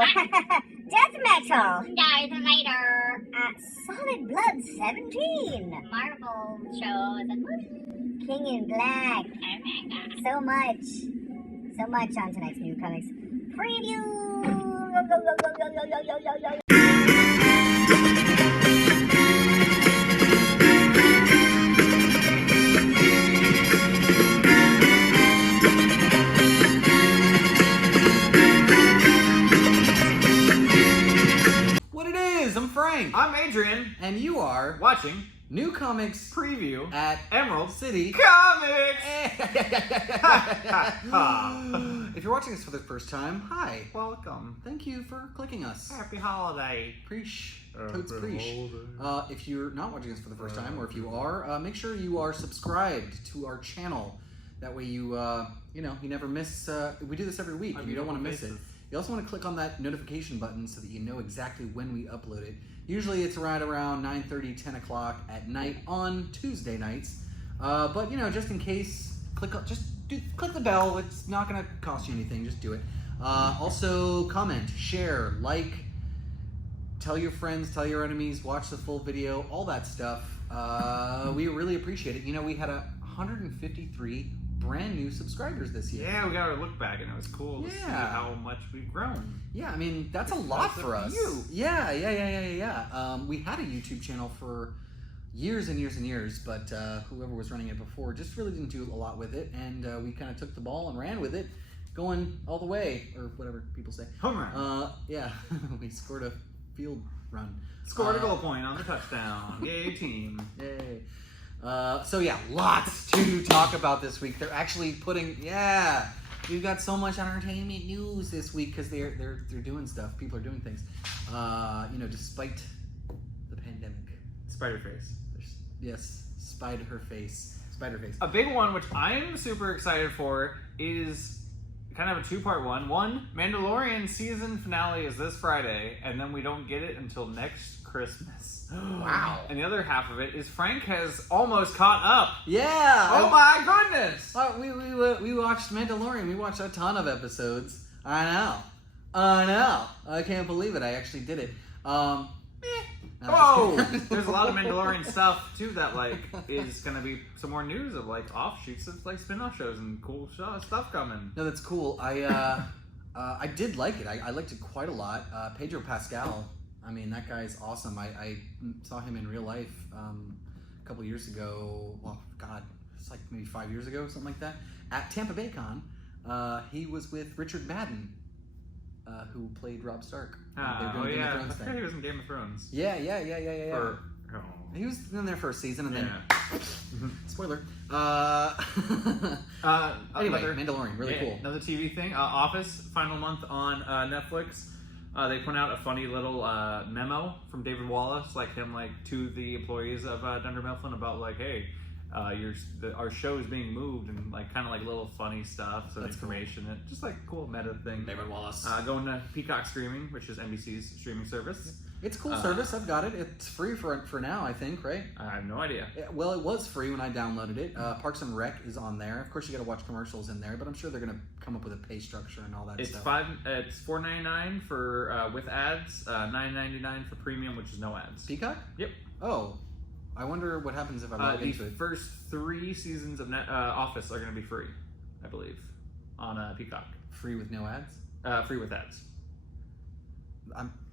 Death Metal. Darth Vader. Solid Blood 17. Marvel shows and movies. King in Black. Oh my god. So much on tonight's New Comics Preview. What it is, I'm Frank. I'm Adrian, And you are watching New Comics preview at Emerald City Comics. If you're watching this for the first time, hi. Welcome. Thank you for clicking us. Happy holiday. Preach. Totes preach. If you're not watching this for the first time, or if you are, make sure you are subscribed to our channel. That way you never miss, we do this every week and you don't want to miss it. You also want to click on that notification button so that you know exactly when we upload it. Usually it's right around 9:30, 10 o'clock at night on Tuesday nights. But just in case, click the bell. It's not going to cost you anything. Just do it. Also, comment, share, like, tell your friends, tell your enemies, watch the full video, all that stuff. We really appreciate it. We had 153 brand new subscribers this year. Yeah, we got our look back and it was cool to see how much we've grown. Yeah, I mean, that's a lot for us. Yeah. We had a YouTube channel for years and years and years, but whoever was running it before just really didn't do a lot with it, and we kind of took the ball and ran with it, going all the way, or whatever people say. Home run. Yeah, we scored a field run. Scored a goal point on the touchdown. Yay, team. Yay. Lots to talk about this week. They're actually we've got so much entertainment news this week because they're doing stuff. People are doing things. Despite the pandemic. Spider-Face. Yes, Spider-Face. A big one, which I'm super excited for, is kind of a two-part one. One, Mandalorian season finale is this Friday, and then we don't get it until next Christmas. Wow. And the other half of it is Frank has almost caught up. Yeah. Oh my goodness. We watched Mandalorian. We watched a ton of episodes. I know. I can't believe it. I actually did it. There's a lot of Mandalorian stuff too that is gonna be some more news of offshoots of spin-off shows and cool stuff coming. No, that's cool. I did like it. I liked it quite a lot. Pedro Pascal. I mean, that guy's awesome. I saw him in real life a couple years ago. Well, God, it's like maybe 5 years ago, something like that. At Tampa Bay Con, he was with Richard Madden, who played Robb Stark. I forgot he was in Game of Thrones. Yeah. He was in there for a season, and then spoiler. Anyway, Mandalorian, really cool. Another TV thing. Office, final month on Netflix. They put out a funny little memo from David Wallace, to the employees of Dunder Mifflin about hey, our show is being moved, and kind of little funny stuff, so information, and just cool meta thing. David Wallace going to Peacock Streaming, which is NBC's streaming service. It's a cool service. I've got it. It's free for now, I think, right? I have no idea. Well, it was free when I downloaded it. Parks and Rec is on there. Of course, you got to watch commercials in there, but I'm sure they're going to come up with a pay structure and all that stuff. It's $4.99 for with ads, $9.99 for premium, which is no ads. Peacock? Yep. Oh, I wonder what happens if I log into it. The first 3 seasons of Office are going to be free, I believe, on Peacock. Free with no ads? Free with ads.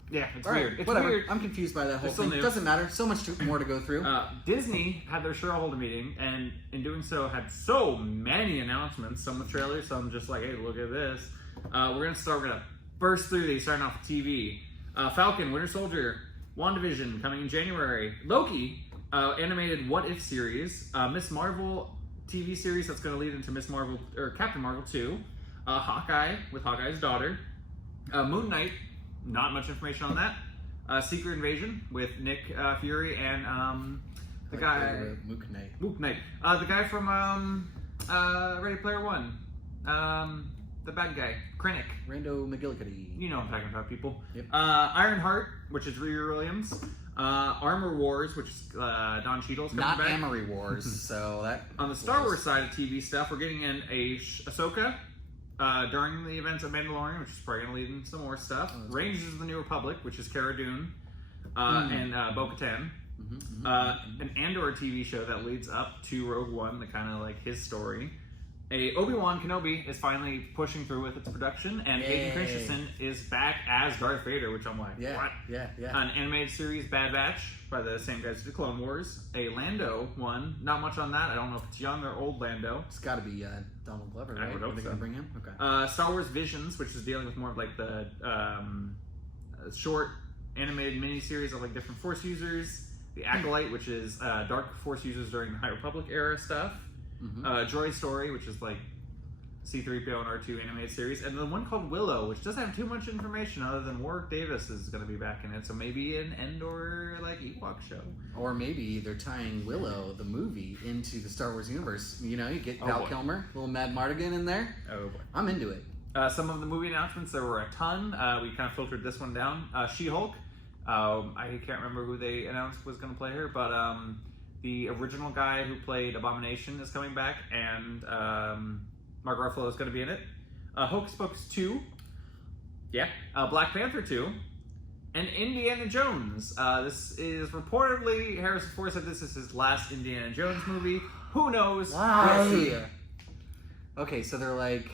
It's all weird. Right, it's whatever. weird. I'm confused by that whole thing. It doesn't matter. So much more to go through. Disney had their shareholder meeting, and in doing so, had so many announcements. Some with trailers, some just hey, look at this. We're gonna burst through these, starting off with TV. Falcon, Winter Soldier, WandaVision coming in January. Loki, animated What If series. Miss Marvel TV series that's gonna lead into Miss Marvel or Captain Marvel 2. Hawkeye with Hawkeye's daughter. Moon Knight. Not much information on that. Secret Invasion with Nick Fury and the guy Mook Knight. The guy from Ready Player One. The bad guy, Krennic. Rando McGillicuddy. You know what I'm talking about, people. Yep. Ironheart, which is Riri Williams. Armor Wars, which is Don Cheadle's coming back. Not Amory Wars. So that on the Star Wars side of TV stuff, we're getting in Ahsoka. during the events of Mandalorian, which is probably going to lead into some more stuff. Rangers of the New Republic, which is Cara Dune, and Bo-Katan. An Andor TV show that leads up to Rogue One, the kind of like his story. A Obi-Wan Kenobi is finally pushing through with its production, and Hayden Christensen is back as Darth Vader, which I'm like, what? Yeah. An animated series, Bad Batch, by the same guys who did Clone Wars. A Lando one, not much on that. I don't know if it's young or old Lando. It's got to be Donald Glover, right? I would hope Are they so. going to bring him? Okay. Star Wars Visions, which is dealing with more of like the short animated miniseries of like different Force users. The Acolyte, which is dark Force users during the High Republic era stuff. Droid Story, which is like C-3PO and R2 animated series, and the one called Willow, which doesn't have too much information other than Warwick Davis is going to be back in it, so maybe an Endor like Ewok show, or maybe they're tying Willow the movie into the Star Wars universe. You know, you get Val Kilmer, little Mad Mardigan in there. Oh boy, I'm into it. Some of the movie announcements, there were a ton. We kind of filtered this one down. She-Hulk. I can't remember who they announced was going to play her, but the original guy who played Abomination is coming back, and Mark Ruffalo is going to be in it. Hocus Pocus 2, Black Panther 2, and Indiana Jones. This is reportedly, Harrison Ford said this is his last Indiana Jones movie. Who knows? Why? Okay, so they're like,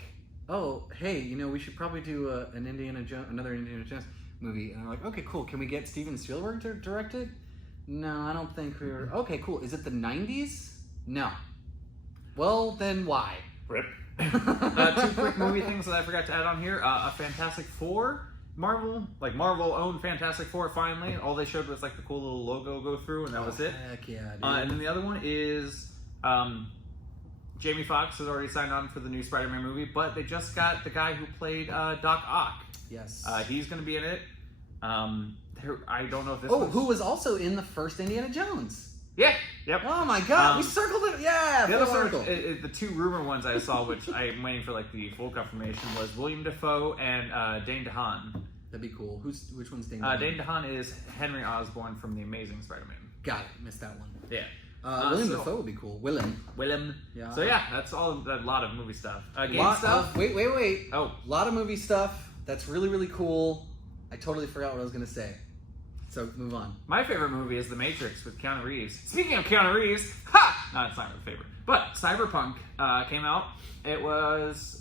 oh, hey, you know, we should probably do another Indiana Jones movie. And they're like, okay, cool. Can we get Steven Spielberg to direct it? No, I don't think we're... Okay, cool. Is it the 90s? No. Well, then why? Rip. Two quick movie things that I forgot to add on here. A Fantastic Four. Marvel owned Fantastic Four finally. All they showed was like the cool little logo go through, and that was it. Heck yeah, dude. And then the other one is Jamie Foxx has already signed on for the new Spider-Man movie, but they just got the guy who played Doc Ock. Yes. He's going to be in it. I don't know if this who was also in the first Indiana Jones. Yeah. Yep. Oh my god, we circled it. Yeah, the other circle. one, the two rumor ones I saw, which I'm waiting for like the full confirmation, was William Dafoe and Dane DeHaan. That'd be cool. Which one's Dane DeHaan? Dane DeHaan is Henry Osborn from The Amazing Spider-Man. Got it. Missed that one. Yeah. William Dafoe would be cool. Willem. Yeah. So yeah, that's all. A lot of movie stuff. Game stuff. Wait. Oh, a lot of movie stuff. That's really, really cool. I totally forgot what I was gonna say. So move on. My favorite movie is The Matrix with Keanu Reeves. Speaking of Keanu Reeves, no, it's not my favorite. But Cyberpunk came out. It was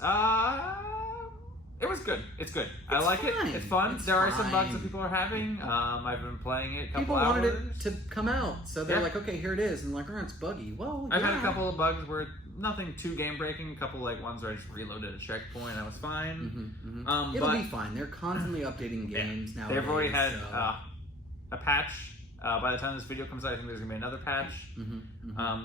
good. It's good. I like it. It's fun. There are some bugs that people are having. I've been playing it a couple hours. People wanted it to come out, so they're like, okay, here it is. And like, oh, it's buggy. Well, I've had a couple of bugs where nothing too game breaking. A couple like ones where I just reloaded a checkpoint. That was fine. It'll be fine. They're constantly updating games now. They've already had a patch. By the time this video comes out, I think there's gonna be another patch.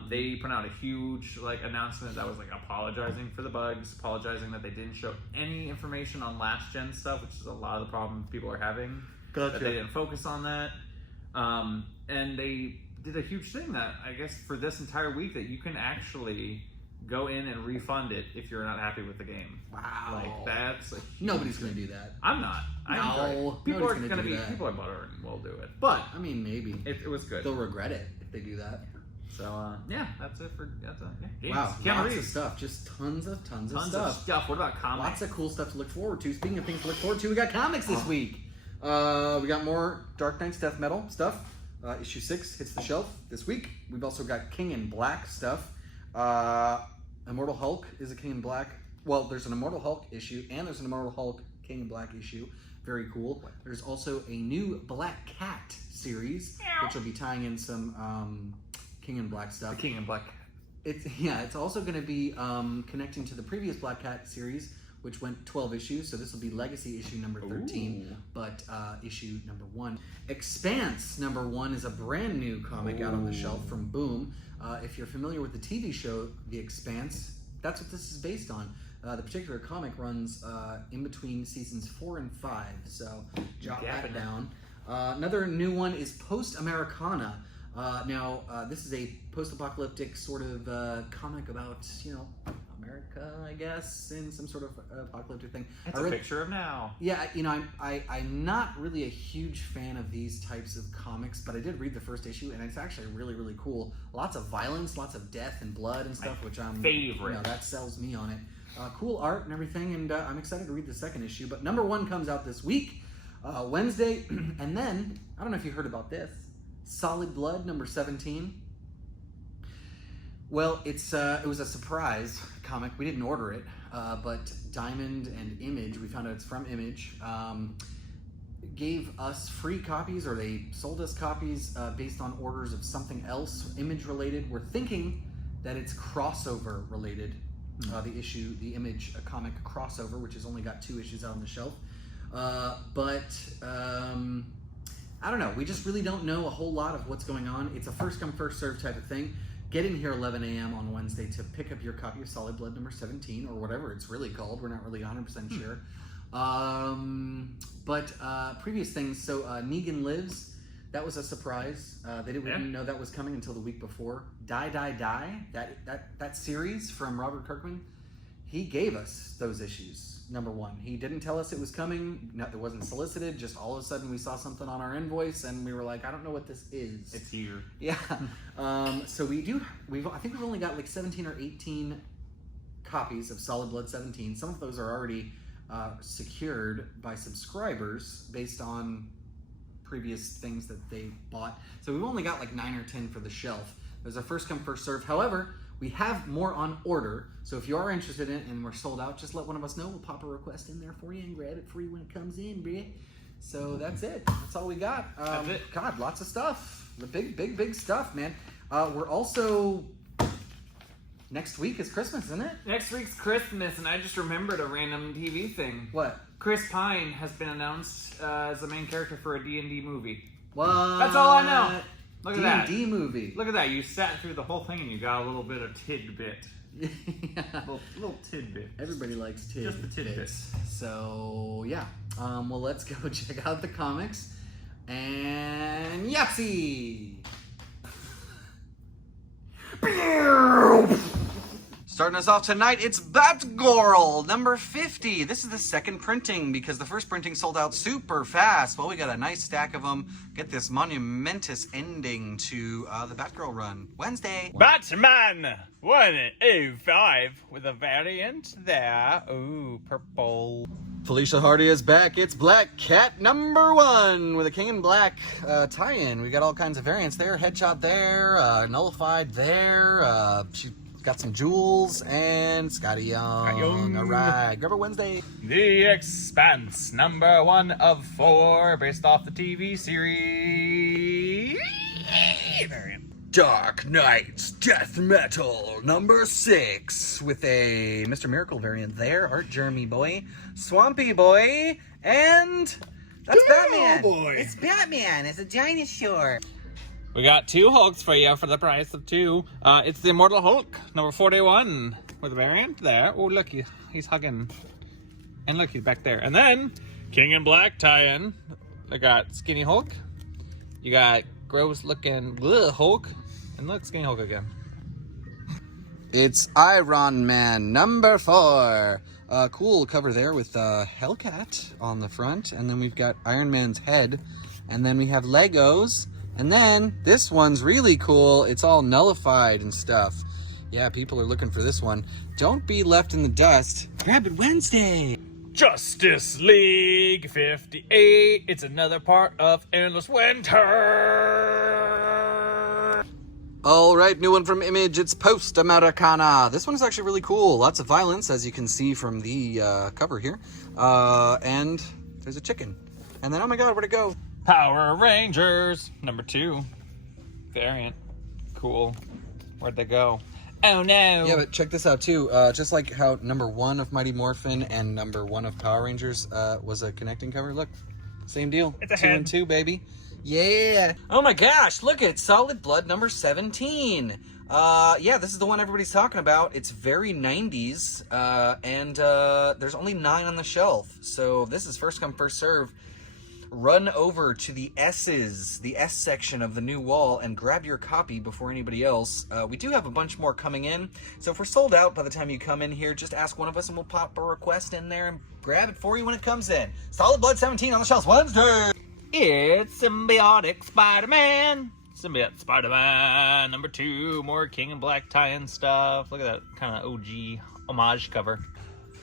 They put out a huge announcement that was apologizing for the bugs, apologizing that they didn't show any information on last gen stuff, which is a lot of the problems people are having. Gotcha. That they didn't focus on that, and they did a huge thing that I guess for this entire week that you can actually go in and refund it if you're not happy with the game. Wow. That's a nobody's going to do that. I'm not. People are going to be. People are buttering and will do it. But I mean, maybe it was good. They'll regret it if they do that. So yeah, that's it for games. Wow, lots of stuff. Just tons of stuff. What about comics? Lots of cool stuff to look forward to. Speaking of things to look forward to, we got comics this week. We got more Dark Knight's Death Metal stuff. Issue 6 hits the shelf this week. We've also got King in Black stuff. Immortal Hulk is a King in Black. Well, there's an Immortal Hulk issue, and there's an Immortal Hulk King in Black issue. Very cool. There's also a new Black Cat series, which will be tying in some King in Black stuff. The King in Black. It's also going to be connecting to the previous Black Cat series, which went 12 issues. So this will be Legacy issue number 13, but issue number 1. Expanse number 1 is a brand new comic out on the shelf from Boom. If you're familiar with the TV show The Expanse, that's what this is based on. The particular comic runs in between seasons 4 and 5, so jot that down. Another new one is Post Americana. Now, this is a post-apocalyptic sort of comic about, America, I guess, in some sort of apocalyptic thing. It's a picture of now. Yeah, I'm not really a huge fan of these types of comics, but I did read the first issue, and it's actually really, really cool. Lots of violence, lots of death and blood and stuff, which I'm favorite. That sells me on it. Cool art and everything, and I'm excited to read the second issue. But number 1 comes out this week, Wednesday, and then, I don't know if you heard about this, Solid Blood number 17. Well, it was a surprise comic. We didn't order it, but Diamond and Image, we found out it's from Image, gave us free copies, or they sold us copies based on orders of something else, Image related. We're thinking that it's crossover related. The Image comic crossover, which has only got 2 issues out on the shelf. But I don't know. We just really don't know a whole lot of what's going on. It's a first come, first serve type of thing. Get in here 11 a.m. on Wednesday to pick up your copy of Solid Blood number 17, or whatever it's really called. We're not really 100% sure. But previous things, so Negan Lives, that was a surprise. They didn't know that was coming until the week before. Die, Die, Die, that series from Robert Kirkman, he gave us those issues, number 1. He didn't tell us it was coming. No, it wasn't solicited. Just all of a sudden we saw something on our invoice and we were like, I don't know what this is. It's here. Yeah. So I think we've only got like 17 or 18 copies of Solid Blood 17. Some of those are already secured by subscribers based on previous things that they bought. So we've only got like 9 or 10 for the shelf. There's a first come, first serve. However, we have more on order. So if you are interested in it and we're sold out, just let one of us know. We'll pop a request in there for you and grab it for you when it comes in, bruh. So that's it. That's all we got. That's it. God, lots of stuff. The big stuff, man. We're also... Next week is Christmas, isn't it? Next week's Christmas, and I just remembered a random TV thing. What? Chris Pine has been announced as the main character for a D&D movie. What? That's all I know. Look at that. D&D movie. Look at that. You sat through the whole thing and you got a little bit of tidbit. Yeah. Little tidbit. Everybody likes tidbits. Just the tidbits. So, yeah. Well, let's go check out the comics. And Yahtzee! Starting us off tonight, it's Batgirl number 50. This is the second printing because the first printing sold out super fast. Well, we got a nice stack of them. Get this monumentous ending to the Batgirl run. Wednesday. Batman 105 with a variant there. Ooh, purple. Felicia Hardy is back. It's Black Cat number 1 with a King in Black tie-in. We got all kinds of variants there. Headshot there, Nullified there. She got some jewels and Scotty Young. All right, grab her Wednesday. The Expanse number 1 of 4 based off the TV series. Variant. Dark Knight's Death Metal number 6 with a Mr. Miracle variant there. Art Jeremy boy, Swampy boy, and that's Batman. Boy. It's Batman. It's a dinosaur. We got 2 Hulks for you for the price of 2. It's the Immortal Hulk number 41 with a variant there. Oh, look, he's hugging. And look, he's back there. And then King in Black tie-in. I got Skinny Hulk. You got gross looking Hulk. And look, Skinny Hulk again. It's Iron Man number 4. Cool cover there with Hellcat on the front. And then we've got Iron Man's head. And then we have Legos. And then this one's really cool. It's all nullified and stuff. Yeah, people are looking for this one. Don't be left in the dust. Grab it Wednesday. Justice League 58. It's another part of Endless Winter. All right, new one from Image. It's Post Americana. This one is actually really cool. Lots of violence, as you can see from the cover here. And there's a chicken. And then, oh my God, where'd it go? Power Rangers number 2 variant. Cool. Where'd they go? Oh no. Yeah, but check this out too. Just like how number 1 of Mighty Morphin and number 1 of Power Rangers was a connecting cover. Look, same deal. It's a 2 head. and 2, baby. Yeah. Oh my gosh, look at Solid Blood number 17. Yeah, this is the one everybody's talking about. It's very 90s, and there's only 9 on the shelf. So this is first come, first serve. Run over to the S's, the S section of the new wall, and grab your copy before anybody else. We do have a bunch more coming in, so if we're sold out by the time you come in here, just ask one of us and we'll pop a request in there and grab it for you when it comes in. Solid Blood 17 on the shelves Wednesday! It's Symbiotic Spider-Man. Symbiote Spider-Man number 2. More King in Black tie-in stuff. Look at that kind of OG homage cover.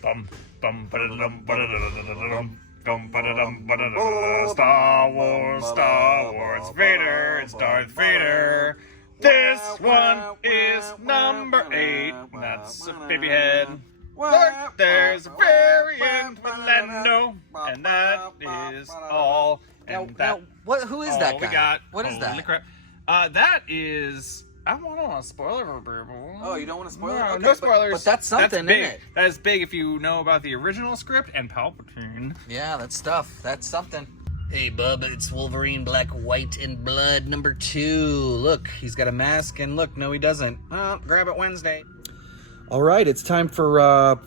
Bum, bum, ba-da-dum, ba-da-da-da-da-dum. Dum, ba-da-dum, ba-da-da-da-da. Star Wars, Vader, it's Darth Vader. This one is number 8, and that's a baby head. Look, there's a variant with Lando, and that is all. And Who is that guy? We got. What is that? Holy crap. That is. I don't want to spoiler for people. Oh, you don't want to spoil it? No, Okay, no spoilers. But that's something, that's big. isn't it? That is big if you know about the original script and Palpatine. Yeah, that's stuff. That's something. Hey, bub, it's Wolverine Black, White, and Blood number 2. Look, he's got a mask, and look, no, he doesn't. Grab it Wednesday. All right, it's time for,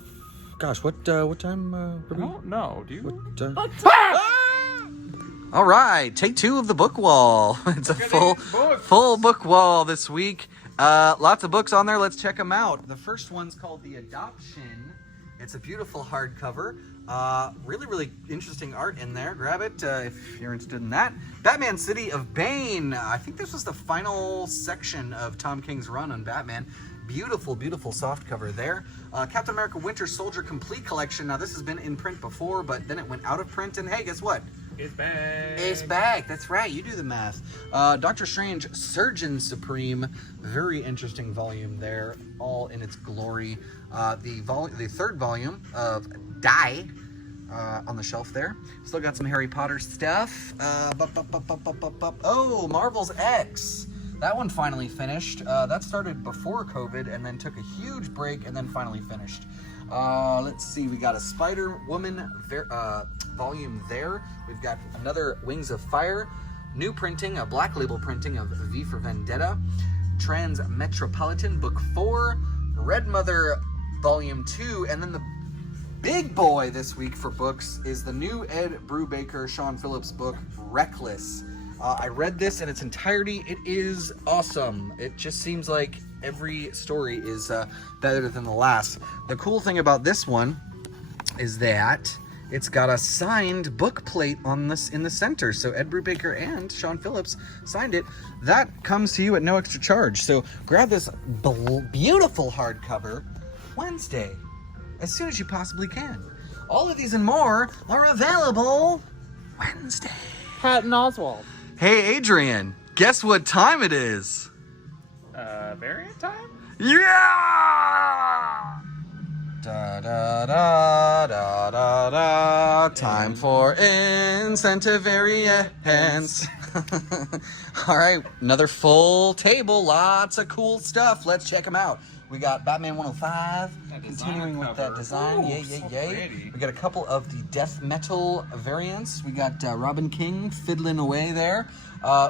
gosh, what time? I don't know. Do you? All right, take 2 of the book wall. It's a full book wall this week. Lots of books on there. Let's check them out. The first one's called The Adoption. It's a beautiful hardcover. Really interesting art in there. Grab it if you're interested in that. Batman City of Bane. I think this was the final section of Tom King's run on Batman. Beautiful soft cover there. Captain America Winter Soldier Complete Collection. Now this has been in print before, but then it went out of print, and hey, guess what? It's back. It's back. That's right. You do the math. Doctor Strange Surgeon Supreme. Very interesting volume there, all in its glory. The third volume of Die on the shelf there. Still got some Harry Potter stuff. Oh, Marvel's X. That one finally finished. That started before COVID and then took a huge break and then finally finished. Let's see, we got a Spider-Woman volume there. We've got another Wings of Fire, new printing, a black label printing of V for Vendetta, Transmetropolitan Book 4, Red Mother Volume 2, and then the big boy this week for books is the new Ed Brubaker, Sean Phillips book, Reckless. I read this in its entirety. It is awesome. It just seems like every story is better than the last. The cool thing about this one is that it's got a signed book plate on this in the center. So Ed Brubaker and Sean Phillips signed it. That comes to you at no extra charge. So grab this beautiful hardcover Wednesday, as soon as you possibly can. All of these and more are available Wednesday. Patton Oswalt. Hey, Adrian, guess what time it is? Variant time? Yeah! Da da da da da da. Time for incentive variants. All right, another full table. Lots of cool stuff. Let's check them out. We got Batman 105, continuing with that design. Ooh, Yay. pretty. We got a couple of the death metal variants. We got Robin King fiddling away there.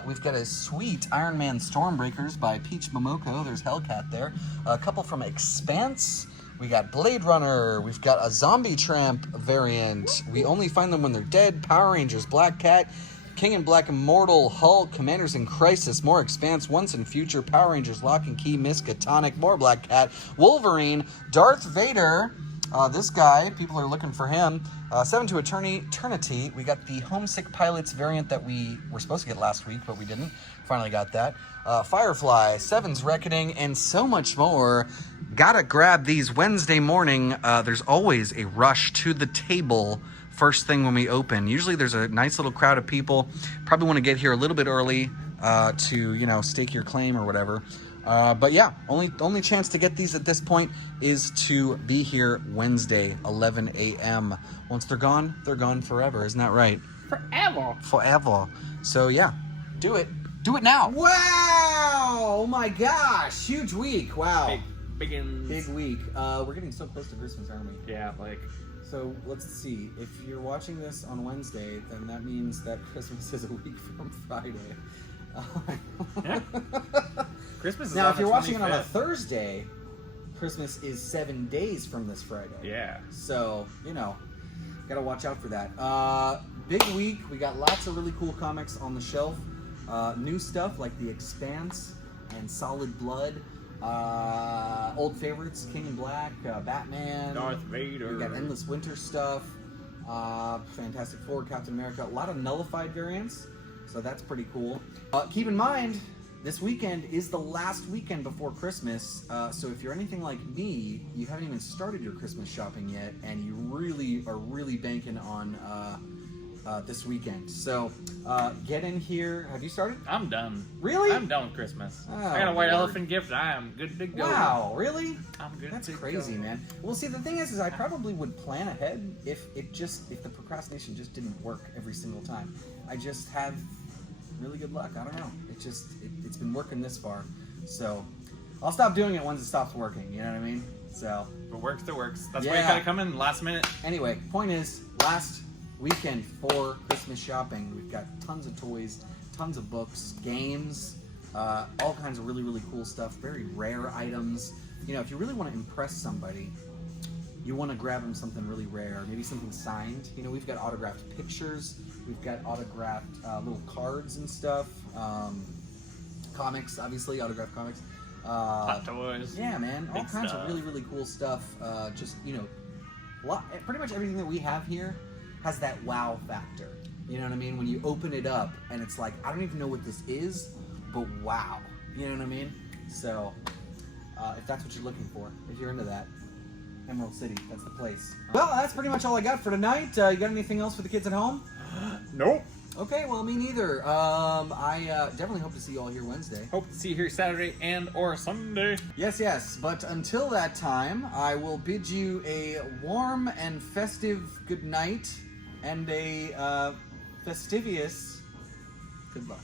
We've got a sweet Iron Man Stormbreakers by Peach Momoko. There's Hellcat there. A couple from Expanse. We got Blade Runner. We've got a Zombie Tramp variant. We only find them when they're dead. Power Rangers, Black Cat, King in Black, Immortal Hulk, Commanders in Crisis, more Expanse, Once and Future, Power Rangers, Lock and Key, Miskatonic, more Black Cat, Wolverine, Darth Vader. This guy, people are looking for him. Seven to Eternity. We got the Homesick Pilots variant that we were supposed to get last week, but we didn't. Finally got that. Firefly, Seven's Reckoning, and so much more. Gotta grab these Wednesday morning. There's always a rush to the table first thing when we open. Usually there's a nice little crowd of people. Probably want to get here a little bit early to, stake your claim or whatever. But yeah, only chance to get these at this point is to be here Wednesday, 11 a.m. Once they're gone forever. Isn't that right? Forever. So yeah, do it. Do it now. Wow! Oh my gosh! Huge week. Wow. Big week. We're getting so close to Christmas, aren't we? Yeah, So let's see. If you're watching this on Wednesday, then that means that Christmas is a week from Friday. Yeah. Christmas is now, on if you're the watching it on a 25th. Thursday, Christmas is 7 days from this Friday. Yeah. So, gotta watch out for that. Big week. We got lots of really cool comics on the shelf. New stuff like The Expanse and Solid Blood. Old favorites, King in Black, Batman, Darth Vader. We got Endless Winter stuff, Fantastic Four, Captain America, a lot of Knullified variants, so that's pretty cool. Keep in mind, This weekend is the last weekend before Christmas, so if you're anything like me, you haven't even started your Christmas shopping yet, and you really are banking on this weekend. So get in here. Have you started? I'm done. Really? I'm done with Christmas. Oh, I got a white Lord. elephant gift. I am good to go. Wow, really? I'm good. That's to crazy, go. man. Well, see, the thing is I probably would plan ahead if the procrastination just didn't work every single time. I just have really good luck. I don't know. It's been working this far, so I'll stop doing it once it stops working. You know what I mean? So If it works, it works. That's Yeah. why you gotta come in last minute. anyway, point is, last weekend for Christmas shopping, we've got tons of toys, tons of books, games, all kinds of really cool stuff. Very rare items. You know, if you really want to impress somebody, you want to grab them something really rare, maybe something signed. You know, we've got autographed pictures, we've got autographed little cards and stuff, comics, obviously, autographed comics. Hot toys. Yeah, man, all Big kinds stuff. of really cool stuff. Just, you know, pretty much everything that we have here has that wow factor. You know what I mean? When you open it up and it's like, I don't even know what this is, but wow. You know what I mean? So, if that's what you're looking for, if you're into that, Emerald City, that's the place. Well, that's pretty much all I got for tonight. You got anything else for the kids at home? Nope. Okay, well, me neither. I definitely hope to see you all here Wednesday. Hope to see you here Saturday and or Sunday. Yes, but until that time, I will bid you a warm and festive good night and a festivious good luck.